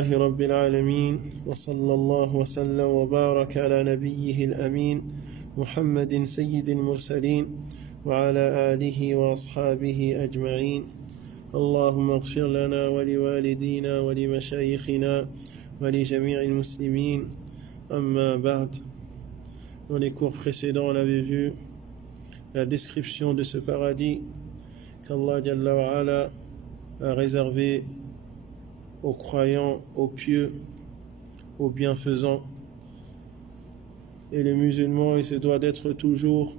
لله رب العالمين وصلى الله وسلم وبارك على نبيه الأمين محمد سيد المرسلين وعلى آله وأصحابه أجمعين. اللهم اغفر لنا ولوالدينا ولمشايخنا ولجميع المسلمين. أما بعد. Dans les cours précédents, on avait vu la description de ce paradis qu'Allah Jalla wa Ala a réservé aux croyants, aux pieux, aux bienfaisants. Et le musulman, il se doit d'être toujours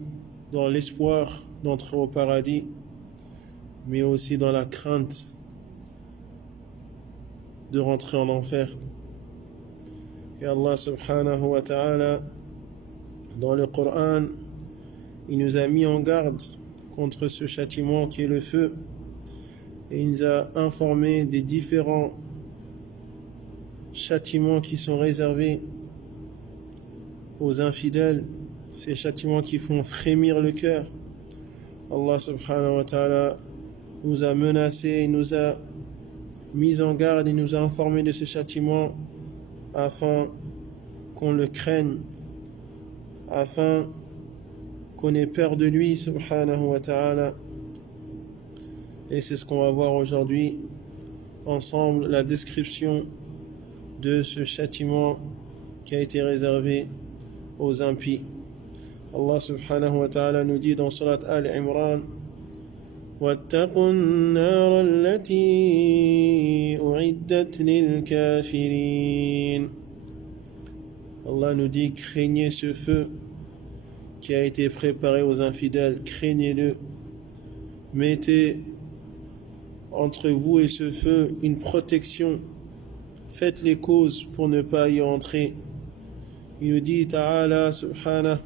dans l'espoir d'entrer au paradis, mais aussi dans la crainte de rentrer en enfer. Et Allah subhanahu wa ta'ala, dans le Coran, il nous a mis en garde contre ce châtiment qui est le feu, et il nous a informé des différents châtiments qui sont réservés aux infidèles, ces châtiments qui font frémir le cœur. Allah subhanahu wa ta'ala nous a menacés, il nous a mis en garde, il nous a informé de ces châtiments afin qu'on le craigne, afin qu'on ait peur de lui subhanahu wa ta'ala. Et c'est ce qu'on va voir aujourd'hui ensemble, la description de ce châtiment qui a été réservé aux impies. Allah subhanahu wa ta'ala nous dit dans surat Al-Imran: وَاتَّقُوا النَّارَ الَّتِي أُعِدَّتْ لِلْكَافِرِينَ. Allah nous dit: craignez ce feu qui a été préparé aux infidèles, craignez-le. Mettez entre vous et ce feu une protection. Faites les causes pour ne pas y entrer. Il nous dit Ta'ala subhanahu: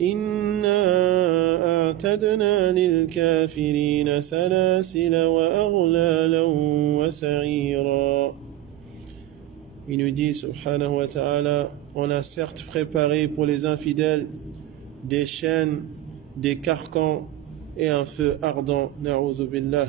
Inna a'tadna lil kafirina salasila wa aghlalan wa sa'ira. Il nous dit subhanahu wa ta'ala: on a certes préparé pour les infidèles des chaînes, des carcans et un feu ardent. Na'udhu billah.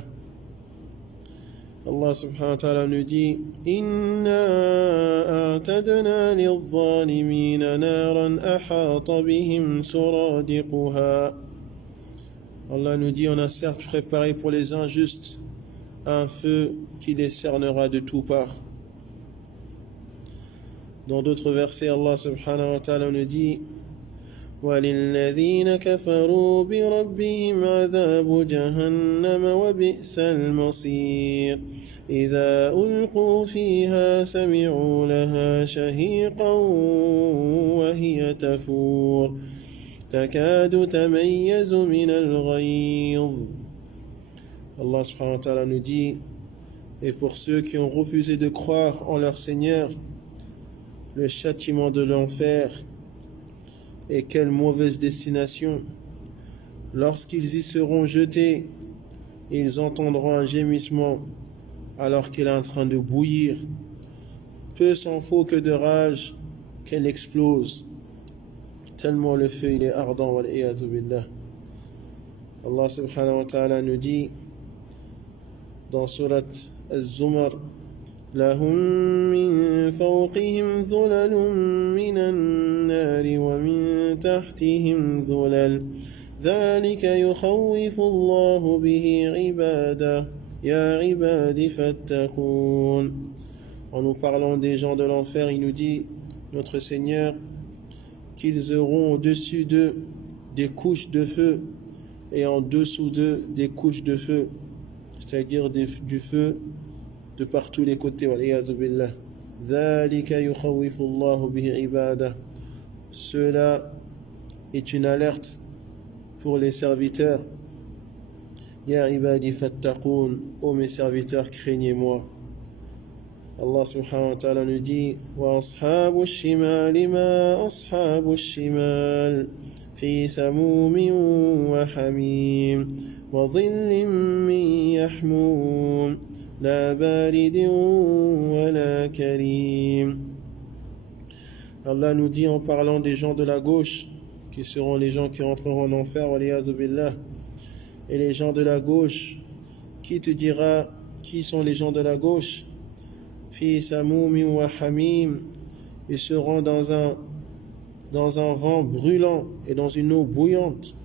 Allah subhanahu wa ta'ala nous dit: Inna a'tadna lil-zalimina naran ahata bihim suradiquha. Allah nous dit: on a certes préparé pour les injustes un feu qui les cernera de toutes parts. Dans d'autres versets, Allah subhanahu wa ta'ala nous dit: وَلِلَّذِينَ كَفَرُوا بِرَبِّهِمْ عَذَابُ جَهَنَّمَ وَبِئْسَ الْمَصِيرُ إِذَا أُلْقُوا فِيهَا سَمِعُوا لَهَا شَهِيقًا وَهِيَ تَفُورُ تَكَادُ تَمَيَّزُ مِنَ الْغَيْظِ. Allah subhanahu wa ta'ala nous dit: et pour ceux qui ont refusé de croire en leur Seigneur, le châtiment de l'enfer. Et quelle mauvaise destination! Lorsqu'ils y seront jetés, ils entendront un gémissement alors qu'elle est en train de bouillir. Peu s'en faut que de rage qu'elle explose, tellement le feu il est ardent. Wal-iyadhu billah. Allah subhanahu wa ta'ala nous dit dans surat Az-Zumar: لهم من فوقهم ظلل من النار ومن تحتهم ظلل ذلك يخوف الله به عباده يا عباد فاتقون. En nous parlant des gens de l'enfer, il nous dit, notre Seigneur, qu'ils auront au-dessus d'eux des couches de feu et en dessous d'eux des couches de feu, c'est-à-dire du feu de par tous les côtés. Wal-iyadhu billah. Dhalika yukhawwifu Allahu bihi ibadah. Cela est une alerte pour les serviteurs. Ya ibadi fattaqoun. Ô mes serviteurs, craignez-moi. Allah subhanahu wa ta'ala nous dit: wa ashabu ash-shimali ma ashabu ash-shimal fi samumin wa hamim wa dhillin min yahmum la baridin wa la karim. Allah nous dit en parlant des gens de la gauche, qui seront les gens qui rentreront en enfer, waliyadhu billah, et les gens de la gauche, qui te dira qui sont les gens de la gauche? fi samum wa hamim. Ils seront dans un vent brûlant et dans une eau bouillante.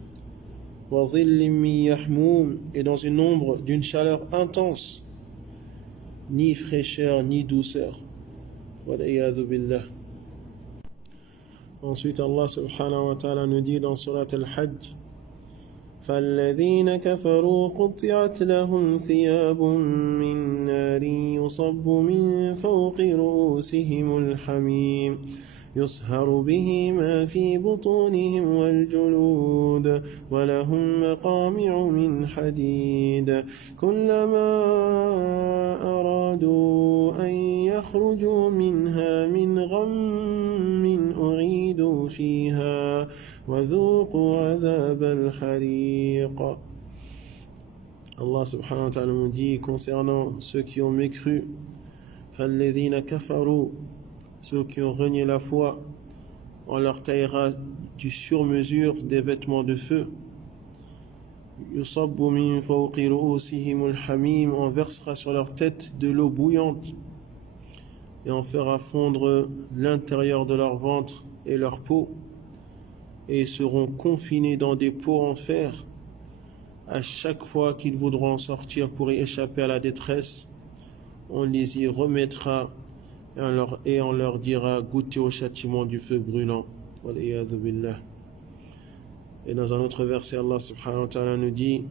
Wa dhillim min yahmum, et dans une ombre d'une chaleur intense, ni fraîcheur ni douceur. Wal-iyadhu billah. Ensuite, Allah subhanahu wa ta'ala nous dit dans Surat Al-Hajj: فَالَّذِينَ كَفَرُوا قُطِّعَتْ لَهُمْ ثِيَابٌ مِّن نَّارٍ يُصَبُّ مِن فَوْقِ رُءُوسِهِمُ الْحَمِيمُ يُصْهَرُ بِهِ مَا فِي بُطُونِهِمْ وَالْجُلُودُ وَلَهُم مَّقَامِعُ مِنْ حَدِيدٍ كُلَّمَا أَرَادُوا أَن يَخْرُجُوا مِنْهَا مِنْ غَمٍّ أُعِيدُوا فِيهَا وَذُوقُوا عَذَابَ الْحَرِيقِ. Allah subhanahu wa ta'ala nous dit concernant ceux qui ont mécru: فَالَّذِينَ كَفَرُوا, ceux qui ont renié la foi, on leur taillera du sur-mesure des vêtements de feu. يُصَبُّ مِن فَوْقِ رُؤُوسِهِمُ الْحَمِيمُ, on versera sur leur tête de l'eau bouillante et on fera fondre l'intérieur de leur ventre et leur peau, et ils seront confinés dans des pots en fer. À chaque fois qu'ils voudront sortir pour y échapper à la détresse, on les y remettra et on leur dira: goûtez au châtiment du feu brûlant. Wal-iyadhu billah. Et dans un autre verset, Allah subhanahu wa ta'ala nous dit: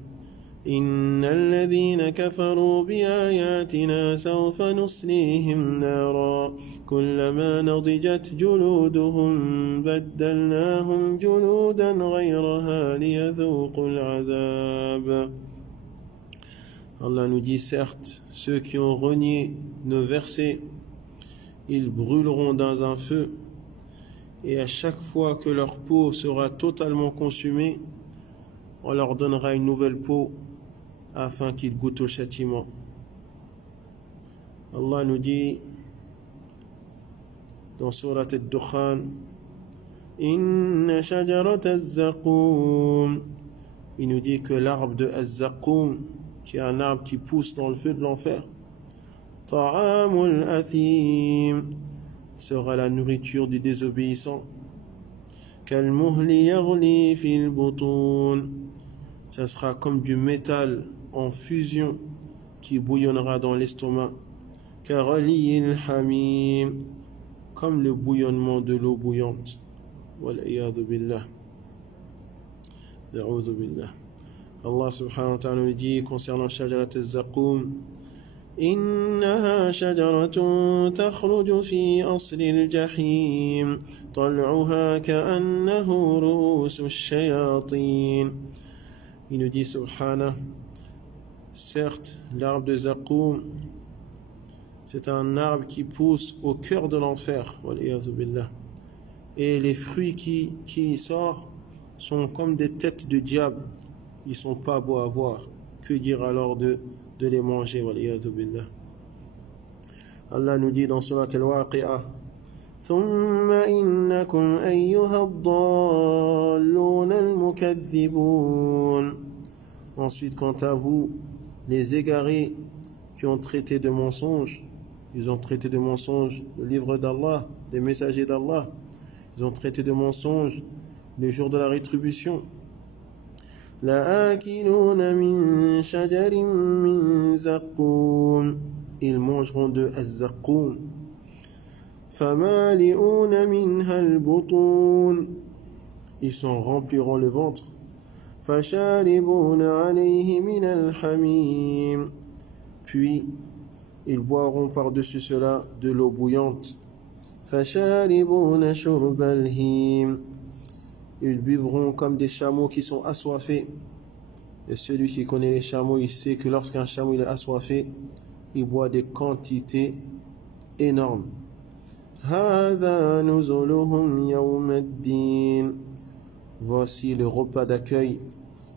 إِنَّ الَّذِينَ كَفَرُوا بِآيَاتِنَا سَوْفَ نُصْلِيهِمْ نَارًا كُلَّمَا نَضِجَتْ جُلُودُهُمْ بَدَّلْنَاهُمْ جُلُودًا غَيْرَهَا لِيَذُوقُوا الْعَذَابَ. Allah nous dit: certes, ceux qui ont renié nos versets, ils brûleront dans un feu, et à chaque fois que leur peau sera totalement consumée, on leur donnera une nouvelle peau afin qu'ils goûtent au châtiment. Allah nous dit dans Surat Ad-Dukhan: Inna shajarat az-zaqum. Il nous dit que l'arbre de az-zaqum, qui est un arbre qui pousse dans le feu de l'enfer, ta'amul athim, sera la nourriture du désobéissant. Kal-muhli yaghli fil butun, ça sera comme du métal en fusion qui bouillonnera dans l'estomac. Karaliyil hamim, comme le bouillonnement de l'eau bouillante. Wal-iyadhu billah. A'udhu billah. Allah subhanahu wa ta'ala nous dit concernant shajarat az-zaqum: إنها شجرة تخرج في أصل الجحيم طلعها كأنه رؤوس الشياطين. Il nous dit subhanah, certes l'arbre de Zaqum, c'est un arbre qui pousse au cœur de l'enfer, wal-iyadhu billah, et les fruits qui y sortent sont comme des têtes de diable, ils sont pas beaux à voir, que dire alors de les manger, wal-iyadhu billah. Allah nous dit dans Surat Al-Waqi'ah: ثم إنكم أيها الضالون المكذبون. Ensuite, quant à vous, les égarés qui ont traité de mensonges, ils ont traité de mensonges le livre d'Allah, des messagers d'Allah, ils ont traité de mensonges le jour de la rétribution. لآكلون من شجر من زقوم, ils mangeront de az-zaqum. فمالئون منها البطون, ils s'en rempliront le ventre. فشاربون عليه من الحميم, puis ils boiront par-dessus cela de l'eau bouillante. فشاربون شرب الهيم, ils buvront comme des chameaux qui sont assoiffés. Et celui qui connaît les chameaux, il sait que lorsqu'un chameau il est assoiffé, il boit des quantités énormes. هذا نزلهم يوم الدين, voici le repas d'accueil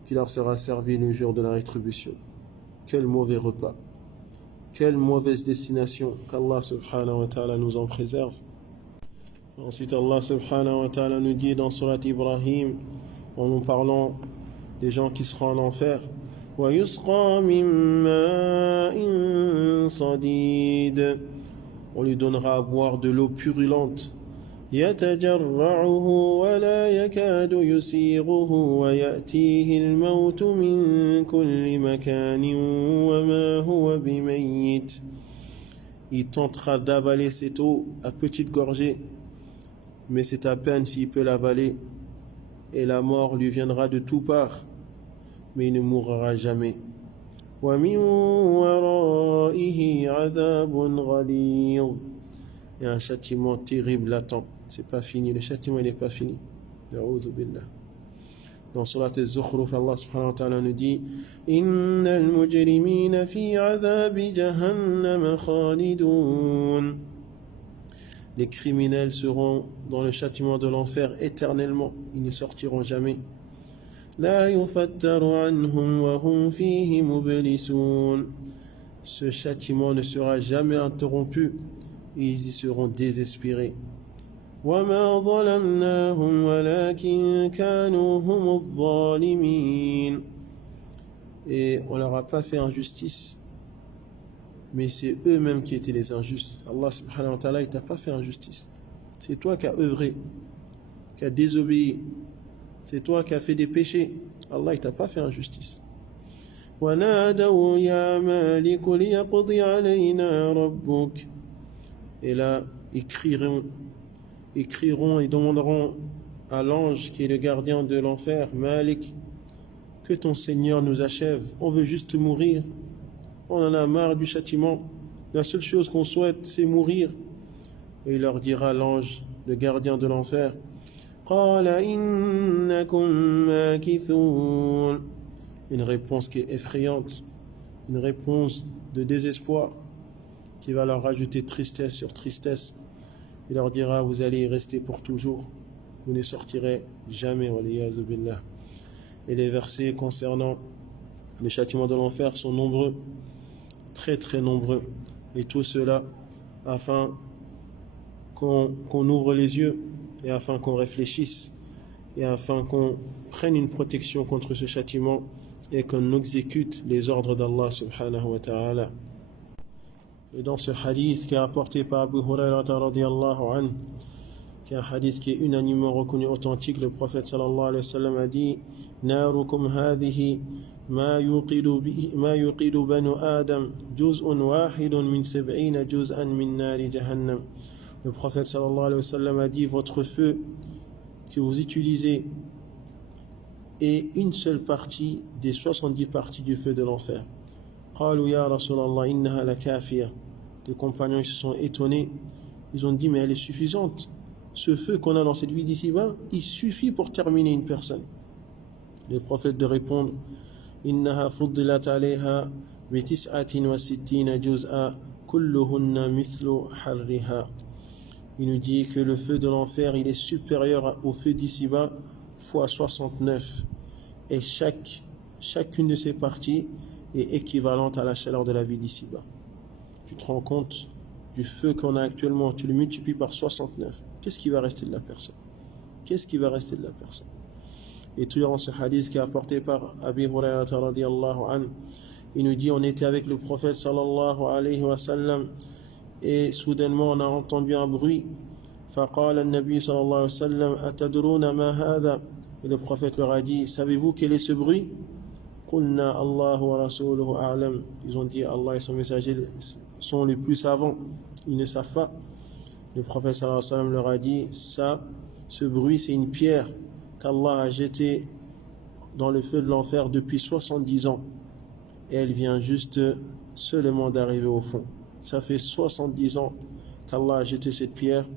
qui leur sera servi le jour de la rétribution. Quel mauvais repas, quelle mauvaise destination, qu'Allah subhanahu wa ta'ala nous en préserve. Ensuite, Allah subhanahu wa ta'ala nous dit dans Surat Ibrahim, en nous parlant des gens qui seront en enfer: وَيُسْقَى مِن مَّاءٍ صَدِيدٍ, on lui donnera à boire de l'eau purulente. يتجرعه ولا يكاد يسيغه ويأتيه الموت من كل مكان وما هو بميت. Il tentera d'avaler cette eau à petite gorgée, mais c'est à peine s'il peut l'avaler, et la mort lui viendra de toutes parts, mais il ne mourra jamais. ومن ورائه عذاب غليظ. Et un châtiment terrible l'attend. C'est pas fini, le châtiment il n'est pas fini. A'udhu billah. Dans Surat Az-Zukhruf, Allah subhanahu wa ta'ala nous dit Innal mujrimina fi adhabi jahannam khalidun. Les criminels seront dans le châtiment de l'enfer éternellement, ils ne sortiront jamais. La yufattaru anhum wa hum fihi mublisun. Ce châtiment ne sera jamais interrompu et ils y seront désespérés. وَمَا ظَلَمْنَاهُمْ وَلَكِنْ كَانُوا هُمُ الظَّالِمِينَ. Et on ne leur a pas fait injustice, mais c'est eux-mêmes qui étaient les injustes. Allah subhanahu wa ta'ala, il t'a pas fait injustice. C'est toi qui as œuvré, qui as désobéi. C'est toi qui as fait des péchés. Allah, il t'a pas fait injustice. وَنَادَوْا يَا مَالِكُ لِيَقْضِ عَلَيْنَا رَبُّكَ. Et là, ils crieront et demanderont à l'ange qui est le gardien de l'enfer, Malik, que ton Seigneur nous achève. On veut juste mourir. On en a marre du châtiment. La seule chose qu'on souhaite, c'est mourir. Et il leur dira, l'ange, le gardien de l'enfer, Qala innakum makithun. Une réponse qui est effrayante, une réponse de désespoir qui va leur rajouter tristesse sur tristesse. Il leur dira, vous allez y rester pour toujours, vous ne sortirez jamais, waliyazu billah. Et les versets concernant les châtiments de l'enfer sont nombreux, très très nombreux, et tout cela afin qu'on ouvre les yeux, et afin qu'on réfléchisse, et afin qu'on prenne une protection contre ce châtiment, et qu'on exécute les ordres d'Allah subhanahu wa ta'ala. Et dans ce hadith qui est rapporté par Abu Hurairah radiyallahu anhu, qui est un hadith qui est unanimement reconnu authentique, le prophète sallallahu alayhi wa sallam a dit Narukum hadhihi ma yuqidu banu Adam juz'un wahidun min sab'ina juz'an min nari jahannam. Le prophète sallallahu alayhi wa sallam a dit votre feu que vous utilisez est une seule partie des 70 parties du feu de l'enfer. Qalu ya Rasulallah innaha la kafiya. Les compagnons ils se sont étonnés. Ils ont dit mais elle est suffisante. Ce feu qu'on a dans cette vie d'ici-bas, il suffit pour terminer une personne. Le prophète de répondre innaha fuddilat alayha bi tis'atin wa sittina juz'a kulluhunna mithlu harriha. Il nous dit que le feu de l'enfer il est supérieur au feu d'ici-bas fois 69 et chacune de ces parties est équivalente à la chaleur de la vie d'ici-bas. Tu te rends compte du feu qu'on a actuellement, tu le multiplies par 69. Qu'est-ce qui va rester de la personne? Qu'est-ce qui va rester de la personne? Et toujours dans ce hadith qui est apporté par Abi Hurairah radiyallahu anhu, il nous dit on était avec le prophète sallallahu alayhi wa sallam et soudainement on a entendu un bruit. فقال النبي صلى الله عليه وسلم أتدرون ما هذا. Et le prophète leur a dit savez-vous quel est ce bruit? قلنا الله ورسوله أعلم. Ils ont dit Allah et son messager sont les plus savants, ils ne savent pas. Le prophète sallallahu alayhi wa sallam leur a dit ce bruit c'est une pierre qu'Allah a jetée dans le feu de l'enfer depuis 70 ans et elle vient juste seulement d'arriver au fond. Ça fait 70 ans qu'Allah a jeté cette pierre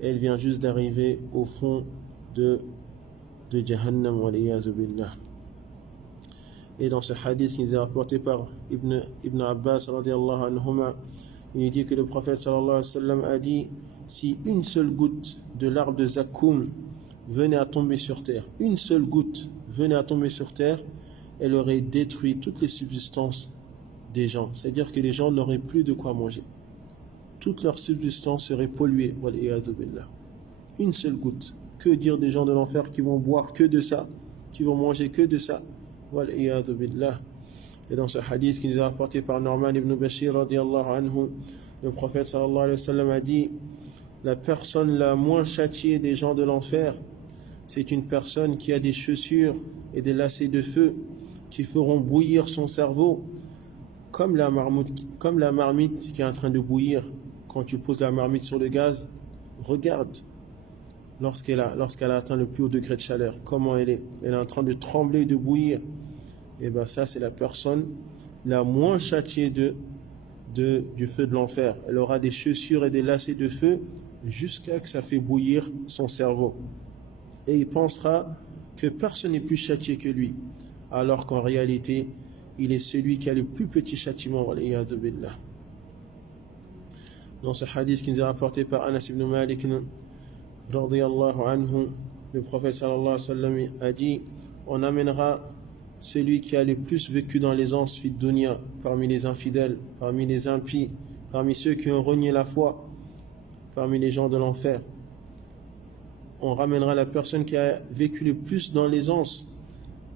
et elle vient juste d'arriver au fond de Jahannam waliyazu billah. Et dans ce hadith qui nous est rapporté par Ibn Abbas radiyallahu anhuma, il nous dit que le prophète sallallahu alayhi wa sallam a dit si une seule goutte de l'arbre de Zakkoum venait à tomber sur terre, une seule goutte venait à tomber sur terre, elle aurait détruit toutes les subsistances des gens. C'est-à-dire que les gens n'auraient plus de quoi manger. Toute leur subsistance serait polluée. Waliyadu billah. Une seule goutte. Que dire des gens de l'enfer qui vont boire que de ça, qui vont manger que de ça. Waliyadu billah. Et dans ce hadith qui nous est rapporté par Norman ibn Bashir radiyallahu anhu, Le prophète sallallahu alayhi wa sallam a dit: la personne la moins châtiée des gens de l'enfer, c'est une personne qui a des chaussures et des lacets de feu qui feront bouillir son cerveau comme la marmite qui est en train de bouillir. Quand tu poses la marmite sur le gaz, regarde lorsqu'elle a atteint le plus haut degré de chaleur, comment elle est en train de trembler, de bouillir. Et bien ça, c'est la personne la moins châtiée du feu de l'enfer. Elle aura des chaussures et des lacets de feu jusqu'à que ça fait bouillir son cerveau. Et il pensera que personne n'est plus châtié que lui, alors qu'en réalité, il est celui qui a le plus petit châtiment. Dans ce hadith qui nous est rapporté par Anas ibn Malik, radiyallahu anhu, le prophète sallallahu alayhi wa sallam a dit: on amènera celui qui a le plus vécu dans l'aisance fit dunya, parmi les infidèles, parmi les impies, parmi ceux qui ont renié la foi, parmi les gens de l'enfer. On ramènera la personne qui a vécu le plus dans l'aisance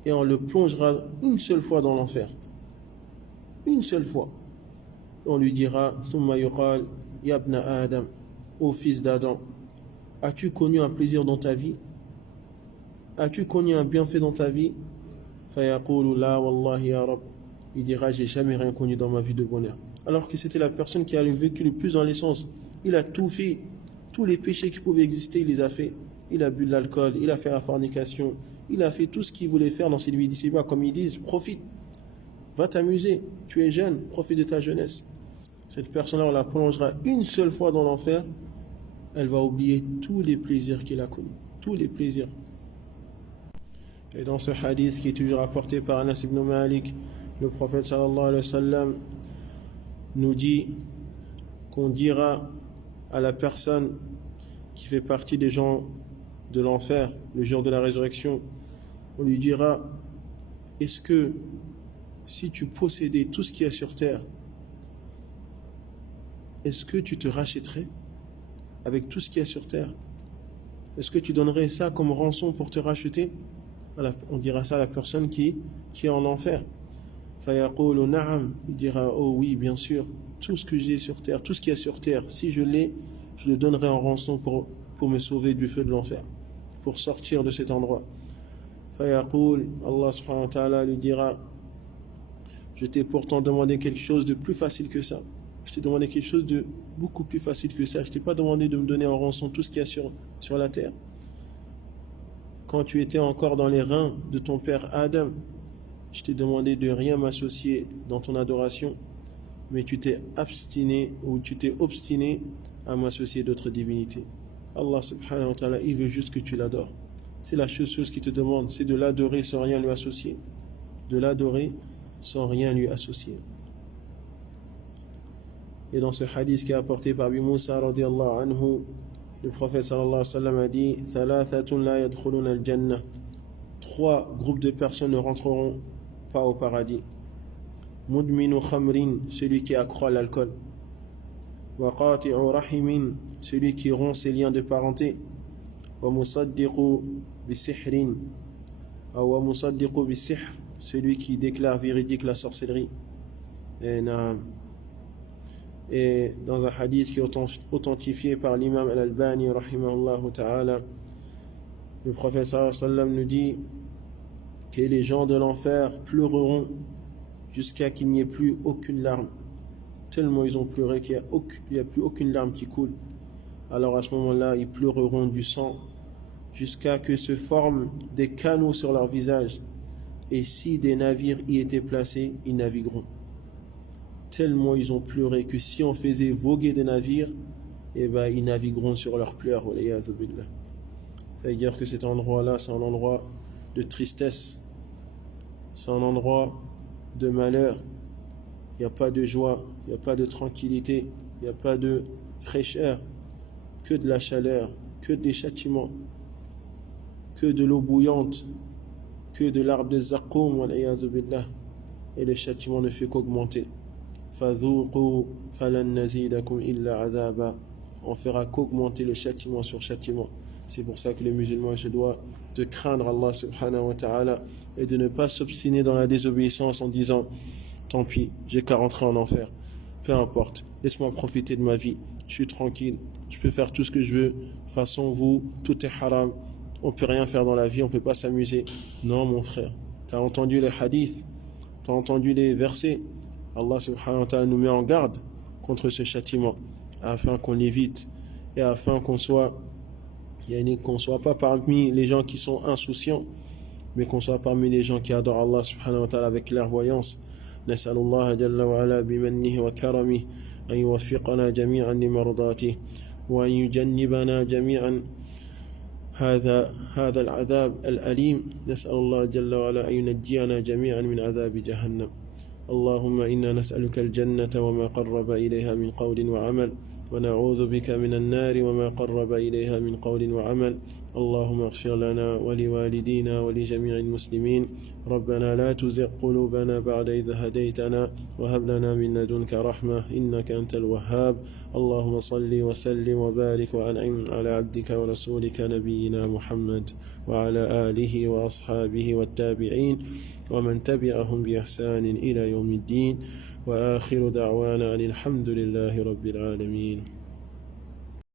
et on le plongera une seule fois dans l'enfer. Une seule fois. On lui dira: Thumma yuqal ya ibna Adam, ô fils d'Adam, as-tu connu un plaisir dans ta vie? As-tu connu un bienfait dans ta vie? Fayaqulu la wallahi ya Rabb. Il dira: j'ai jamais rien connu dans ma vie de bonheur. Alors que c'était la personne qui a vécu le plus dans l'essence. Il a tout fait. Tous les péchés qui pouvaient exister, il les a fait. Il a bu de l'alcool, il a fait la fornication, il a fait tout ce qu'il voulait faire dans cette vie d'ici-bas. Comme ils disent, profite, va t'amuser, tu es jeune, profite de ta jeunesse. Cette personne-là, on la prolongera une seule fois dans l'enfer, elle va oublier tous les plaisirs qu'il a connus, tous les plaisirs. Et dans ce hadith qui est toujours rapporté par Anas ibn Malik, le prophète sallallahu alayhi wa sallam nous dit qu'on dira à la personne qui fait partie des gens de l'enfer le jour de la résurrection, on lui dira: est-ce que si tu possédais tout ce qu'il y a sur terre, est-ce que tu te rachèterais avec tout ce qu'il y a sur terre? Est-ce que tu donnerais ça comme rançon pour te racheter? On dira ça à la personne qui est en enfer. Fayaqulu na'am, il dira: oh oui, bien sûr, tout ce que j'ai sur terre, tout ce qu'il y a sur terre, si je l'ai, je le donnerai en rançon pour me sauver du feu de l'enfer, pour sortir de cet endroit. Fayaqul, Allah subhanahu wa ta'ala lui dira: je t'ai pourtant demandé quelque chose de plus facile que ça. Je t'ai demandé quelque chose de beaucoup plus facile que ça. Je t'ai pas demandé de me donner en rançon tout ce qu'il y a sur la terre. Quand tu étais encore dans les reins de ton père Adam, je t'ai demandé de rien m'associer dans ton adoration, mais tu t'es obstiné à m'associer d'autres divinités. Allah subhanahu wa ta'ala, il veut juste que tu l'adores. C'est la chose qu'il te demande, c'est de l'adorer sans rien lui associer. De l'adorer sans rien lui associer. Et dans ce hadith qui est apporté par Abi Moussa radiyallahu anhu, le prophète sallallahu alayhi wa sallam a dit: Thalathatun la yadkhuluna al-jannah. 3 groupes de personnes ne rentreront pas au paradis. Mudminu khamrin, celui qui accroît l'alcool. Wa qati'u rahimin, celui qui rompt ses liens de parenté. Wa musaddiqu bisihrin, wa musaddiqu bisihr, celui qui déclare véridique la sorcellerie. Et dans un hadith qui est authentifié par l'imam Al-Albani rahimahullah ta'ala, le prophète sallallahu alayhi wa sallam nous dit que les gens de l'enfer pleureront jusqu'à qu'il n'y ait plus aucune larme. Tellement ils ont pleuré qu'il n'y a plus aucune larme qui coule. Alors à ce moment-là, ils pleureront du sang jusqu'à que se forment des canaux sur leur visage. Et si des navires y étaient placés, ils navigueront. Tellement ils ont pleuré que si on faisait voguer des navires, ils navigueront sur leurs pleurs. C'est-à-dire que cet endroit-là, c'est un endroit de tristesse, c'est un endroit de malheur. Il n'y a pas de joie, il n'y a pas de tranquillité, il n'y a pas de fraîcheur, que de la chaleur, que des châtiments, que de l'eau bouillante, que de l'arbre de zaqqum, et le châtiment ne fait qu'augmenter. فَذُوقُوا فَلَنْ نَزِيدَكُمْ إِلَّا عَذَابًا. On fera qu'augmenter le châtiment sur châtiment. C'est pour ça que le musulman se doit de craindre Allah subhanahu wa ta'ala et de ne pas s'obstiner dans la désobéissance en disant: tant pis, j'ai qu'à rentrer en enfer. peu importe, laisse-moi profiter de ma vie, je suis tranquille, je peux faire tout ce que je veux. De toute façon, vous, tout est haram, on ne peut rien faire dans la vie, on ne peut pas s'amuser. Non, mon frère, tu as entendu les hadiths, tu as entendu les versets. Allah subhanahu wa ta'ala nous met en garde contre ce châtiment, afin qu'on l'évite et afin qu'on soit pas parmi les gens qui sont insouciants, mais qu'on soit parmi les gens qui adorent Allah subhanahu wa ta'ala avec clairvoyance. نسأل الله جل وعلا بمنه وكرمه أن يوفقنا جميعا لمرضاته وأن يجنبنا جميعا هذا العذاب الأليم. نسأل الله جل وعلا أن ينجينا جميعا من عذاب جهنم. اللهم إنا نسألك الجنة وما قرب إليها من قول وعمل ونعوذ بك من النار وما قرب إليها من قول وعمل. اللهم اغفر لنا ولوالدينا ولجميع المسلمين. ربنا لا تزغ قلوبنا بعد إذ هديتنا وهب لنا من لدنك رحمة إنك أنت الوهاب. اللهم صل وسلم وبارك وأنعم على عبدك ورسولك نبينا محمد وعلى آله وأصحابه والتابعين ومن تبعهم بإحسان إلى يوم الدين. وآخر دعوانا أن الحمد لله رب العالمين.